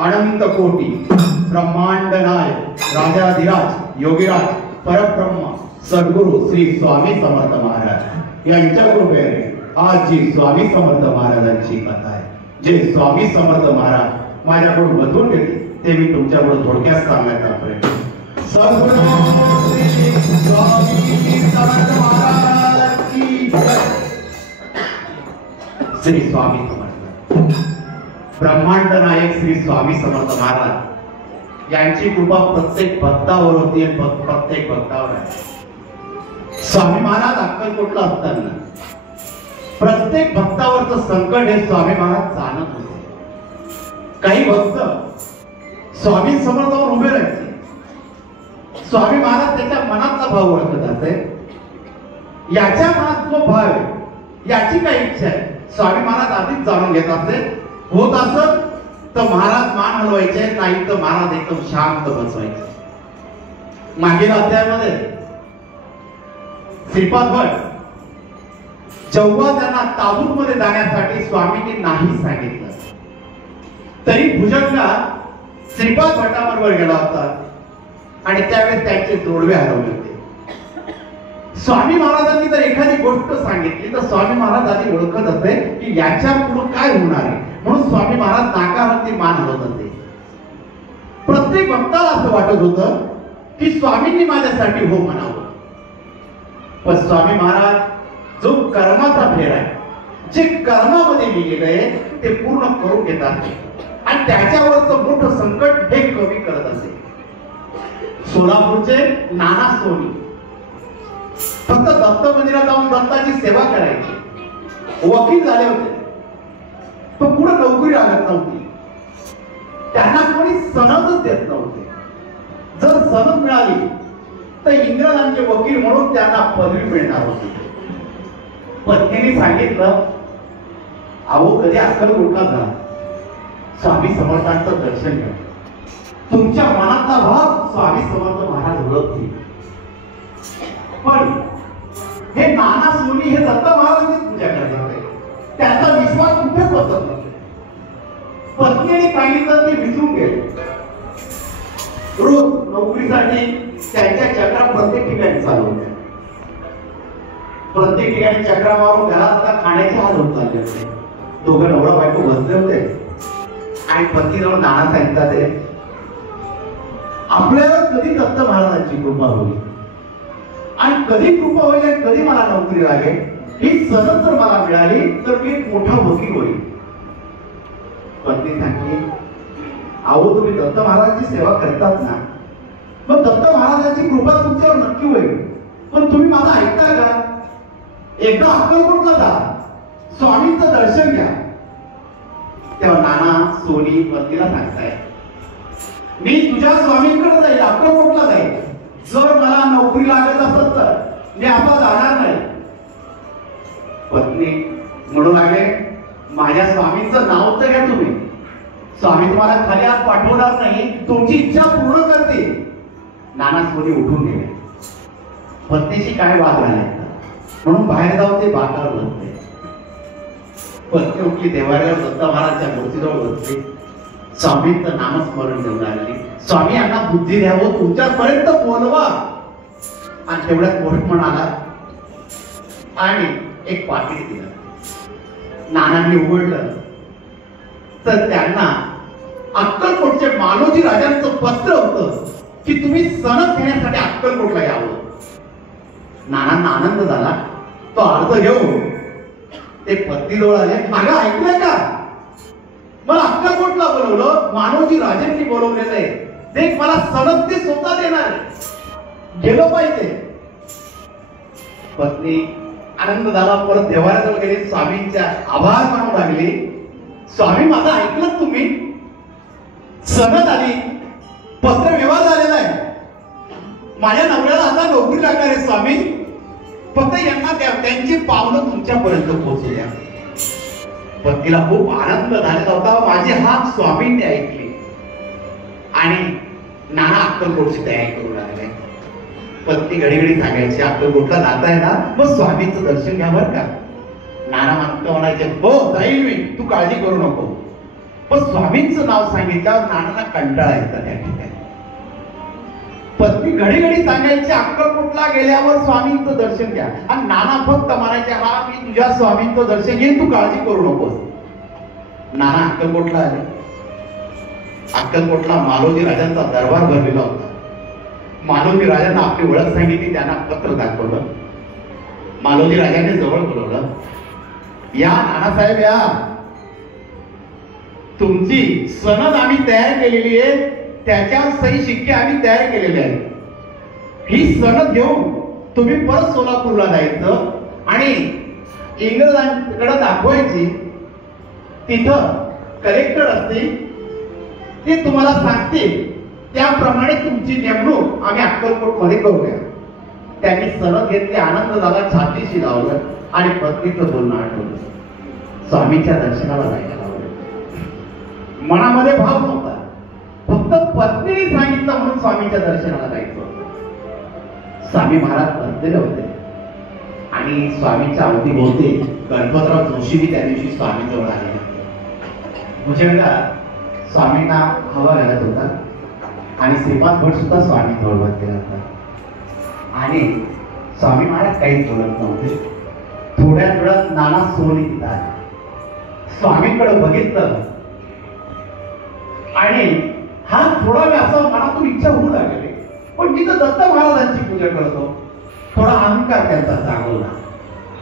अनंत कोटी ब्रह्मांड नायक राजाधिराज योगीराज परब्रह्म सद्गुरु श्री स्वामी समर्थ महाराज यांच्या कृपेने आज जी स्वामी समर्थ महाराजांची कथा आहे, जे स्वामी समर्थ महाराज माझ्याकडून बतून घेतले ते मी तुमच्याकडून थोडक्यात सांगण्याचा प्रयत्न। सद्गुरु श्री स्वामी समर्थ महाराजांची श्री स्वामी समर्थ ब्रह्मांड नायक श्री स्वामी समर्थ महाराज यांची कृपा प्रत्येक भक्तावर होती, प्रत्येक भक्तावर आहे। स्वामी महाराज अक्कलकोटला असताना प्रत्येक भक्तावरचं संकट हे स्वामी महाराज जाणत होते। काही भक्त स्वामी समर्थावर उभे राहायचे, स्वामी महाराज त्याच्या मनातला भाव ओळखत असे, याच्या मनात जो भाव आहे याची काय इच्छा आहे स्वामी महाराज आधीच जाणून घेत असे। होत असत तर महाराज मान हलवायचे, नाही तर महाराज एकदम शांत बसवायचे। मागील अध्यायामध्ये श्रीपाद भट जेव्हा त्यांना ताबूत मध्ये जाण्यासाठी स्वामींनी नाही सांगितलं तरी भुजंगा श्रीपाद भटाबरोबर गेला होता आणि त्यावेळेस त्यांचे जोडवे हरवले होते। स्वामी महाराजांनी जर एखादी गोष्ट सांगितली तर स्वामी महाराज आधी ओळखत असते की याच्या पुढे काय होणार आहे, म्हणून स्वामी महाराज नाकारार्थी मान हलवत होते। प्रत्येक भक्ताला असं वाटत होतं की स्वामींनी माझ्यासाठी हो म्हणावं, पण स्वामी महाराज जो कर्माचा फेर आहे, जे कर्मामध्ये लिहिलेलं आहे ते पूर्ण करून घेतात आणि त्याच्यावरचं मोठं संकट हे कमी करत असे। सोलापूरचे नाना सोनी फक्त दत्त मंदिरात जाऊन दत्ताची सेवा करायची, वकील झाले होते, तो पुढे नोकरी लागत नव्हती, त्यांना कोणी सनदच देत नव्हते। जर सनद मिळाली तर इंग्रजांचे वकील म्हणून त्यांना पदवी मिळणार होती। पत्नीने सांगितलं, अहो कधी अक्कलकोटला जा, स्वामी समर्थांचं दर्शन घ्या, तुमच्या मनातला भाव स्वामी समर्थ महाराज ओळखतील। पण हे नाना सोनी हे दत्त महाराजांची पूजा करतात, त्यांचा विश्वास कुठेच बसत नव्हता। पत्नीने सांगितलं ते विसरून गेले। रोज नोकरीसाठी त्यांच्या चक्रा प्रत्येक ठिकाणी चालू होत्या, प्रत्येक ठिकाणी चक्रा मारून घरात खाण्याचे हाल होत चालले होते। दोघं नवरा बायको बसले होते आणि पत्नीजवळ नाना सांगतात ते आपल्यावर कधी दत्त महाराजांची कृपा होईल आणि कधी कृपा होईल आणि कधी मला नोकरी लागेल, ही सनद जर मला मिळाली तर मी एक मोठा वकील होईल। पत्नी सांगली, अहो तुम्ही दत्त महाराजांची सेवा करतात ना, मग दत्त महाराजांची कृपा तुमच्यावर नक्की होईल, पण तुम्ही माझं ऐकता का? एकदा अक्कलकोटला जा, स्वामींचं दर्शन घ्या। तेव्हा नाना सोनी पत्नीला सांगताय, मी तुझ्या स्वामींकडे जाईल, अक्कलकोटला जाईल, जर मला नोकरी लागत असत तर मी आता जाणार नाही। पत्नी म्हणू लागले, माझ्या स्वामींचं नाव तर घ्या तुम्ही, स्वामी तुम्हाला खाली हात पाठवणार नाही, तुमची इच्छा पूर्ण करते। नाना सोनी उठून गेले, पत्नीशी काय वाद झाले म्हणून बाहेर जाऊन ते बाकावर बसले। पत्नी उठली, देवाऱ्यावर दत्त महाराजच्या मूर्तीजवळ बसली, स्वामींचं नामस्मरण घेऊन लागली, स्वामी यांना बुद्धी द्यावं, तुमच्यापर्यंत बोलवा। आणि तेवढ्यात पोस्टमन आला आणि एक पाकिट दिलं। नानांनी उघडलं तर त्यांना अक्कलकोटचे मालोजी राजांचं पत्र होतं की तुम्ही सनद घेण्यासाठी अक्कलकोटला यावं। नानांना आनंद झाला, तो अर्थ घेऊन ते पत्नीजवळ आले, मागं ऐकलं का, मला अक्कलकोटला बोलवलं, मानवजी राजांनी बोलवलेलं आहे, देख मला सनद ते स्वतः देणार, गेलो पाहिजे। पत्नी आनंद झाला. परत देवाऱ्याजवळ गेले, स्वामींच्या आभार मानू लागले. स्वामी माझं ऐकलं तुम्ही, सनद आली, पत्र व्यवहार झालेला आहे, माझ्या नवऱ्याला आता नोकरी लागणार आहे स्वामी, फक्त यांना त्यांची पावलं तुमच्यापर्यंत पोहोचू द्या. पत्नीला खूप आनंद झालेला होता. माझी हाक स्वामींनी ऐकली आणि नाना अक्कलकोटची तयारी करू लागले. पत्नी घडी सांगायची अक्कलकोटला जाताय ना, मग स्वामींचं दर्शन घ्या बरं का. नाना मागतो म्हणायचे हो जाईल मी, तू काळजी करू नको. पण स्वामींचं नाव सांगितल्यावर नानांना कंटाळा यायचा त्या ठिकाणी. पत्नी घडी सांगायची अक्कलकोटला गेल्यावर स्वामींचं दर्शन घ्या, आणि नाना फक्त म्हणायचे हा मी तुझ्या स्वामींचं दर्शन घेईन, तू काळजी करू नकोस. नाना अक्कलकोटला आले. अक्कलकोटला मालोजी राजांचा दरबार भरलेला होता. मालोजी राजांना आपली ओळख सांगितली, त्यांना पत्र दाखवलं. मालोजी राजांनी जवळ बोलवलं, या नानासाहेब या, तुमची सनद आम्ही तयार केलेली आहे, त्याच्यावर सही शिक्के आम्ही तयार केलेले आहेत. ही सनद घेऊन तुम्ही परत सोलापूरला जायचं आणि इंग्रजांकडे दाखवायची. तिथं कलेक्टर असतील, ते तुम्हाला सांगतील त्याप्रमाणे तुमची नेमणूक आम्ही अक्कलकोट मध्ये करूया. त्यांनी सनद घेतली, आनंद झाला, छातीशी लावलं आणि पत्नीचं बोलणं आठवलं. स्वामींच्या दर्शनाला जायला लावलं. मनामध्ये भाव नव्हता, फक्त पत्नीने सांगितलं म्हणून स्वामींच्या दर्शनाला जायचं होतं. स्वामी महाराज बसलेले होते आणि स्वामींच्या अवतीभोवती गणपतराव जोशी त्या दिवशी स्वामींजवळ आले. भुजंगात स्वामींना हवा घालत होता आणि श्रीपाद भट सुद्धा स्वामींजवळ बसलेला होता. आणि स्वामी महाराज काहीच बोलत नव्हते. थोड्या वेळात नाना सोनी तिथं आले. स्वामींकडे बघितलं आणि हा थोडा वेळ असं मनातून इच्छा होऊ लागली, पण तिथं दत्त महाराजांची पूजा करतो, थोडा अहंकार त्यांचा जागवला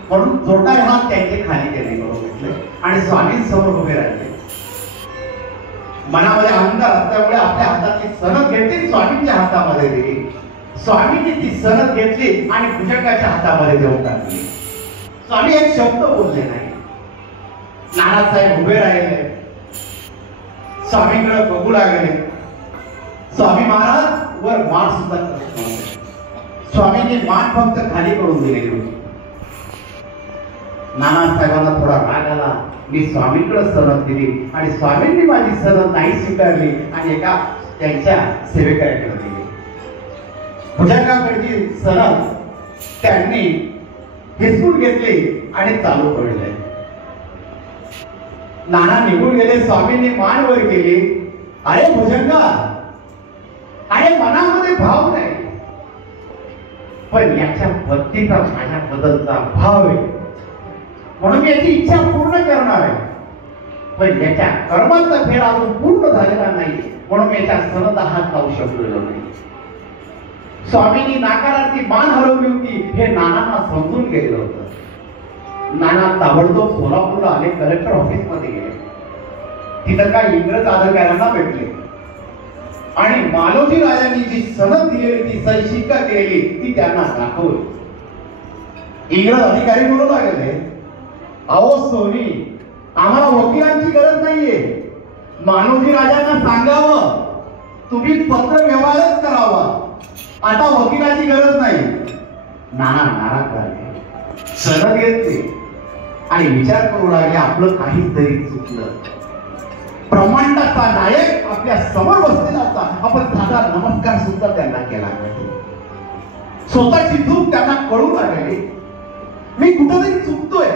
म्हणून जोडा हात त्यांचे खाली केले करून घेतले आणि स्वामींसमोर उभे राहिले. मनामध्ये अहंकार असल्यामुळे आपल्या हातातली सनद घेतली, स्वामींच्या हातामध्ये दिली. स्वामींनी ती सनद घेतली आणि भुजंगाच्या हातामध्ये देऊन टाकली. स्वामी एक शब्द बोलले नाही. नानासाहेब उभे राहिले, स्वामींकडे बघू लागले. स्वामी महाराज वर मान सुद्धा करत नव्हते. स्वामींनी मान फक्त खाली करून दिलेली होती. नानासाहेबांना थोडा राग आला. मी स्वामींकडे सनद दिली आणि स्वामींनी माझी सनद नाही स्वीकारली आणि एका त्यांच्या सेवेकऱ्याकडे दिली. भुजंगाकडची सनद त्यांनी हिसकून घेतली आणि चालू पडले. नाना निघून गेले. स्वामींनी मान वर केली. अरे भुजंगा, अरे मनामध्ये भाव नाही, पण याच्या पत्नीचा माझ्या बद्दलचा भाव आहे म्हणून मी याची इच्छा पूर्ण करणार आहे. पण याच्या कर्माचा फेर अजून पूर्ण झालेला नाही म्हणून मी याच्या सनद हात लावू शकलेलो नाही. स्वामींनी नाकारार्थी मान हलवली होती हे नानांना समजून गेलेलं होतं. नाना ताबडतोब सोलापूरला आले, कलेक्टर ऑफिस मध्ये गेले. तिथं काही इंग्रज अधिकाऱ्यांना भेटले आणि मालोजी राजांनी जी सनद दिलेली, ती सही शिक्का केलेली, ती त्यांना दाखवली. इंग्रज अधिकारी बोलू लागले, अहो सोनी, आम्हाला वकिलांची गरज नाहीये. मालोजी राजांना सांगावं तुम्ही पत्र व्यवहारच करावा, आता वकिलाची गरज नाही. नाना नाराज झाले, सनद घेतली आणि विचार करू लागले आपलं काहीतरी चुकलं. ब्रह्मांडाचा नायक आपल्या समोर बसलेला होता, आपण साधा नमस्कार सुद्धा त्यांना केला नाही. स्वतःची चूक त्यांना कळू लागली, मी कुठेतरी चुकतोय.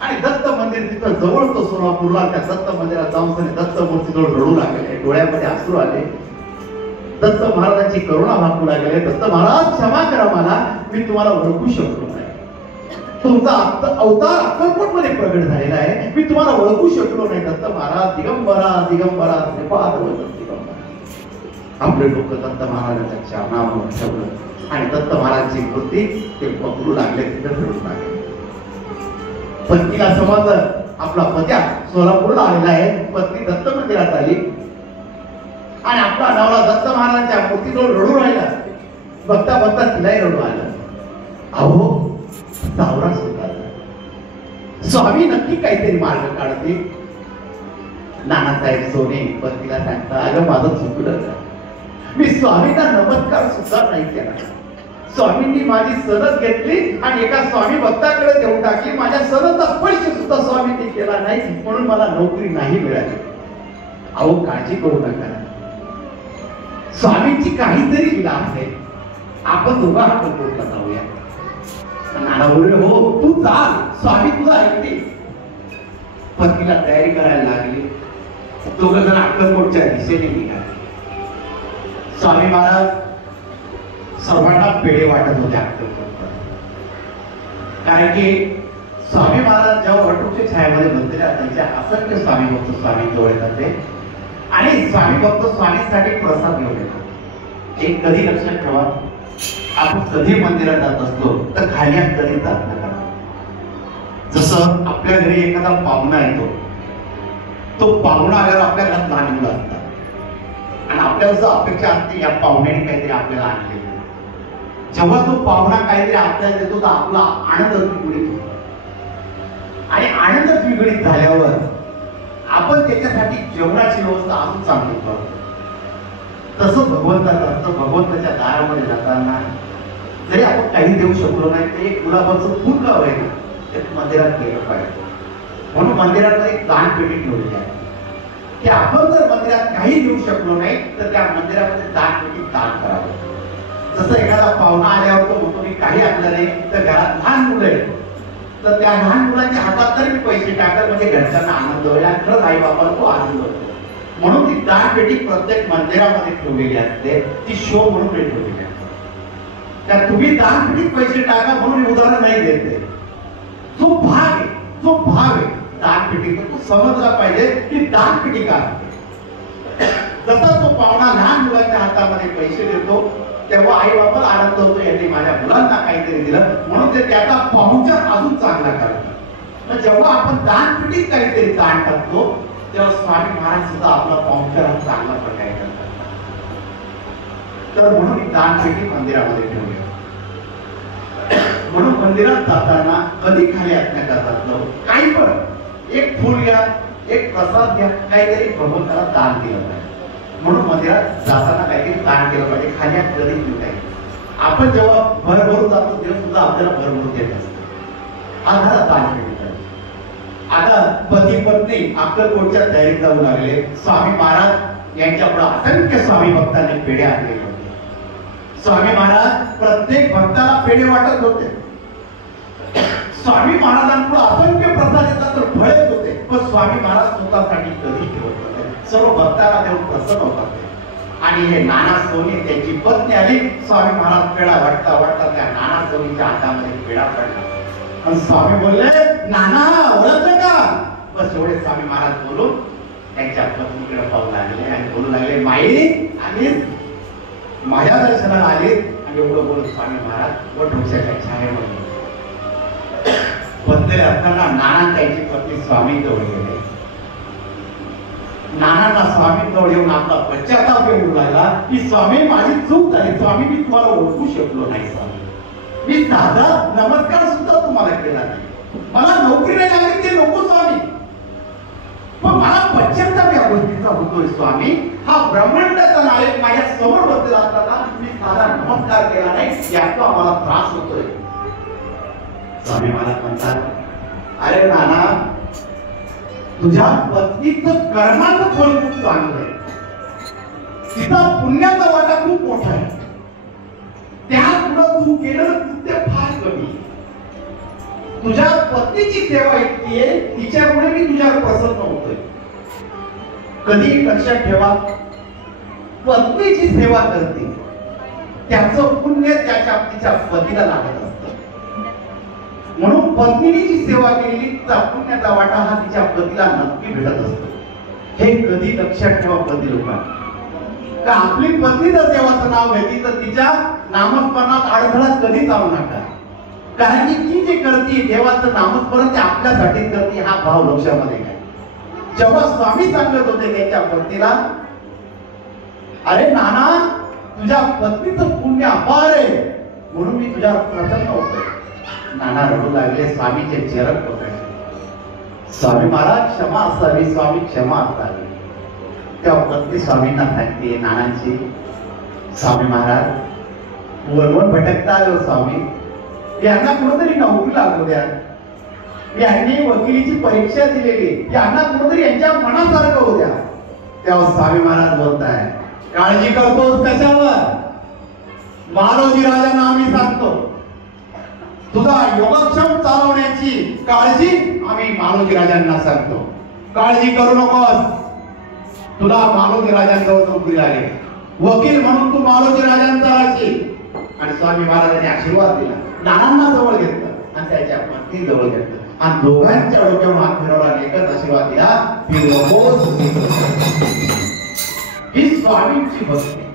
आणि दत्त मंदिर तिथं जवळ तो सोलापूरला, त्या दत्त मंदिरात जाऊन दत्त मूर्तीजवळ रडू लागले, डोळ्यामध्ये अश्रू आले. दत्त महाराजांची करुणा वाकू लागले. दत्त महाराज क्षमा करा मला, मी तुम्हाला ओळखू शकलो नाही. तुमचा अवतार अक्कलकोट मध्ये प्रगट झालेला आहे, मी तुम्हाला ओळखू शकलो नाही. दत्त महाराज दिगंबरा दिगंबरा श्रीपाद दिगंबरा. आपले लोक दत्त महाराजांच्या चरणावर ठेवलं आणि दत्त महाराजांची मूर्ती ते पकडू लागले, तिथे रडू लागले. पत्नीला समजलं आपला पत्या सोलापूरला आलेला आहे. पत्नी दत्त मंदिरात आली आणि आपला नवरा दत्त महाराजांच्या मूर्तीजवळ रडू राहिला. बघता बघता तिलाही रडू आलं. अहो सावरा सुद्धा स्वामी नक्की काहीतरी मार्ग काढते. नानासाहेब सोने पत्नीला सांगता, अगं माझं चुकलं का, मी स्वामींना नमस्कार सुद्धा नाही केला. स्वामींनी माझी सनद घेतली आणि एका स्वामी भक्ताकडे देऊन टाकली. माझ्या सनदचा स्पर्श सुद्धा स्वामींनी केला नाही, म्हणून मला नोकरी नाही मिळाली. अहो काळजी करू नका, स्वामींची काहीतरी लीला असेल, आपण दोघं अक्कलकोटला जाऊया. नाना बोलले, हो तू चाल, स्वामी तुला ऐकते. पत्नीला तयारी करायला लागली. दोघं जण अक्कलकोटच्या दिशेने निघाले. स्वामी महाराज सर्वांना पेढे वाटत होते अक्कलकोटला, कारण की स्वामी महाराज जेव्हा वटवृक्ष छायामध्ये बसलेल्या त्यांच्या असंख्य स्वामी भक्त स्वामी जवळ येतात आणि स्वामी भक्त स्वामींसाठी प्रसाद घेऊन येतात. एक कधी लक्षात ठेवा, आपण कधी मंदिरात जात असतो तर खाली कधी जात नका. जसं आपल्या घरी एखादा पाहुणा येतो, तो पाहुणा आल्यावर आपल्या घरात लहान मुलं असतात आणि आपल्याला जर अपेक्षा असते या पाहुण्याने काहीतरी आपल्याला आणले. जेव्हा तो पाहुणा काहीतरी आपल्याला देतो तर आपला आनंद द्विगुणित होतो आणि आनंद द्विगुणित झाल्यावर आपण त्याच्यासाठी जेवणाची व्यवस्था अजून चांगली करतो. तसं भगवंताचं असतं. भगवंताच्या दारामध्ये जाताना जरी आपण काही देऊ शकलो नाही तर एक गुलाबाचं फुल का होईना ते मंदिरात गेलं पाहिजे. म्हणून मंदिरात एक दान पेटी ठेवली आहे की आपण जर मंदिरात काही देऊ शकलो नाही तर त्या मंदिरामध्ये दान पेटी दान करावं. जसं एखादा पाहुणा आल्यावर तो म्हणतो मी काही आणलं नाही, तर घरात लहान मुलं आहेत तर त्या लहान मुलांच्या हातात तरी मी पैसे टाकत म्हणजे घरच्यांना आनंद होईल आणि खरंच आई बाबाला तो आनंद होतो. म्हणून ती दान पेटी प्रत्येक मंदिरामध्ये ठेवलेली असते, ती शो म्हणून ठेवलेली असते. त्या तुम्ही दान पेटीत पैसे टाका म्हणून उदाहरण नाही देते. जो भाग आहे, जो भाव आहे दान पेटीचा तो समजला पाहिजे की दान पेटी का असते. जसा तो पाहुणा लहान मुलांच्या हातामध्ये पैसे देतो तेव्हा आई बाबाला आनंद होतो, यांनी माझ्या मुलांना काहीतरी दिलं म्हणून ते त्याचा पाहुणचार अजून चांगला करतात. मग जेव्हा आपण दान पेटीत काहीतरी दान टाकतो तेव्हा स्वामी महाराज सुद्धा आपला पाहुणचार चांगला प्रकारे करतात. तर म्हणून दान पेटी मंदिरामध्ये ठेवूया. म्हणून मंदिरात जाताना कधी खाली आज्ञा करतात, काही पण एक फुल घ्या, एक प्रसाद घ्या, काहीतरी भगवंताला दान दिलं पाहिजे. म्हणून मंदिरात जाताना काहीतरी दान केलं पाहिजे. खाली हात कधी घेऊ नये. आपण जेव्हा भरभरून जातो तेव्हा सुद्धा आपल्याला भरभरून देत असतो. हा झाला दान पेटी. आता पती पत्नी अक्कलकोटच्या तयारीत जाऊ लागले. स्वामी महाराज यांच्या पुढे असंख्य स्वामी भक्तांनी पेढे आणलेले होते. स्वामी महाराज प्रत्येक भक्ताला पेढे वाटत होते. स्वामी महाराजांपुढे असंख्य प्रसाद येतात तर फळेच होते, पण स्वामी महाराज स्वतःसाठी कधी ठेवत होते. सर्व भक्तांना देऊन प्रसन्न होतात. आणि हे नाना सोनी त्यांची पत्नी आली. स्वामी महाराज पेढा वाटता वाटता त्या नाना सोनीच्या हातामध्ये पेढा पडला आणि स्वामी बोलले, नाना ओळखलं का? बस एवढे स्वामी महाराज बोलून त्यांच्या पत्नीकडे पाहू लागले आणि बोलू लागले, माई आली, माझ्या दर्शनाला आली. आणि एवढं बोलून स्वामी महाराज वटवृक्षाच्या छायेमध्ये बसलेले असताना नाना त्यांची पत्नी स्वामी जवळ गेले. नानांना स्वामी जवळ येऊन आपला पश्चाताप येऊ लागला की स्वामी माझी चूक झाली, स्वामी मी तुम्हाला ओळखू शकलो नाही. स्वामी मी साधा नमस्कार सुद्धा तुम्हाला केला नाही, मला नोकरी नाही लागली ते नको स्वामी, पण मला पश्चाताप या गोष्टीचा होतोय स्वामी. हा ब्रह्मांडाचा नायक माझ्या समोर बसलेला असताना मी साधा नमस्कार केला नाही, याचा मला त्रास होतोय. स्वामी मला म्हणतात, अरे नाना तुझ्या पत्नीचं कर्माचं फळ खूप चांगलं आहे, तिचा पुण्याचा वाटा खूप मोठा आहे, त्यापुढं तू केलं कृत्य फार कमी. तुझ्या पत्नीची सेवा इतकी आहे, तिच्यामुळे मी तुझ्यावर प्रसन्न होतोय. कधी लक्षात ठेवा, पत्नीची सेवा करते त्याचं पुण्य त्याच्या तिच्या पतीला लागत असतं. म्हणून पत्नीने जी सेवा केलेली तिचा पुण्याचा वाटा हा तिच्या पतीला नक्की भेटत असतो. हे कधी लक्षात ठेवा पती लोकांना, का आपली पत्नी जर देवाचं नाव घेतली तर तिच्या नामस्मरणात अडथळा कधी जाऊ नका. कारण की ती जे करते देवाचं नामस्मरण ते आपल्यासाठीच करते, हा भाव लक्षामध्ये घ्या. जेव्हा स्वामी सांगत होते त्यांच्या पत्नीला, अरे नाना तुझ्या पत्नीचं पुण्य अपार आहे म्हणून मी तुझ्यावर प्रसन्न होतोय. नाना रडू लागले, स्वामीचे चरण पकडले. स्वामी महाराज क्षमा असावी, स्वामी क्षमा असावी. तेव्हा पत्नी स्वामींना सांगते, नानांची स्वामी महाराज वरवर भटकता स्वामी, यांना कुठेतरी नोकरी लागू द्या. यांनी वकिलीची परीक्षा दिलेली, यांना कुठेतरी यांच्या मनासारखं होऊ द्या. तेव्हा स्वामी महाराज बोलताय, काळजी करतोस कशावर? मालोजी राजांना आम्ही सांगतो, तुझा योगक्षम चालवण्याची काळजी आम्ही मालोजी राजांना सांगतो. काळजी करू नकोस, तुला मालोजी राजांजवळ नोकरी लागेल. वकील म्हणून तू मालोजी राजांचा राहशील. आणि स्वामी महाराजांनी आशीर्वाद दिला. नानांना जवळ घेतलं आणि त्याच्या पत्नी जवळ घेतलं आणि दोघांच्या डोक्यावर हात फिरवला, एकच आशीर्वाद दिला, ही स्वामींची भक्ती.